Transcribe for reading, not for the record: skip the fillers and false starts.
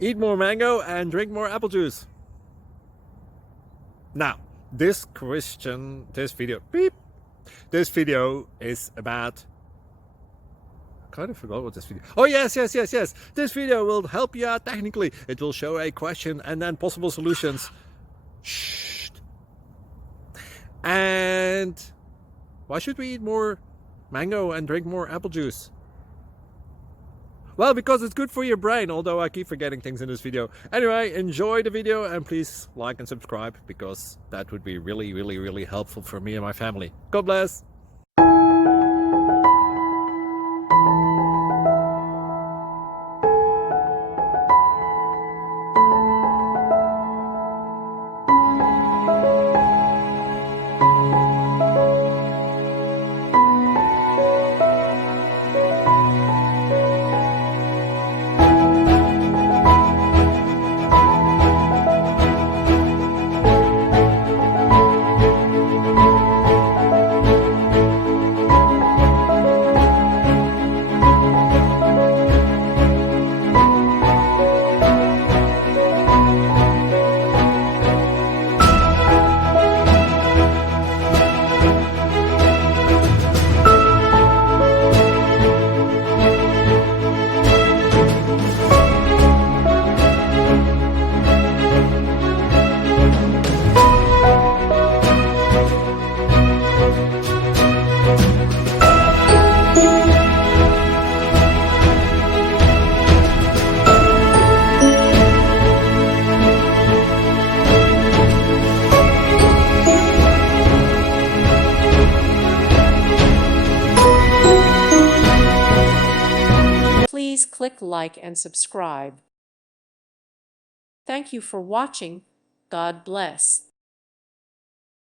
Eat more mango and drink more apple juice. Now, this video is about, I kind of forgot what this video. Oh, yes. This video will help you out technically. It will show a question and then possible solutions. Shh. And why should we eat more mango and drink more apple juice? Well, because it's good for your brain, although I keep forgetting things in this video. Anyway, enjoy the video and please like and subscribe, because that would be really helpful for me and my family. God bless! Please click like and subscribe. Thank you for watching. God bless.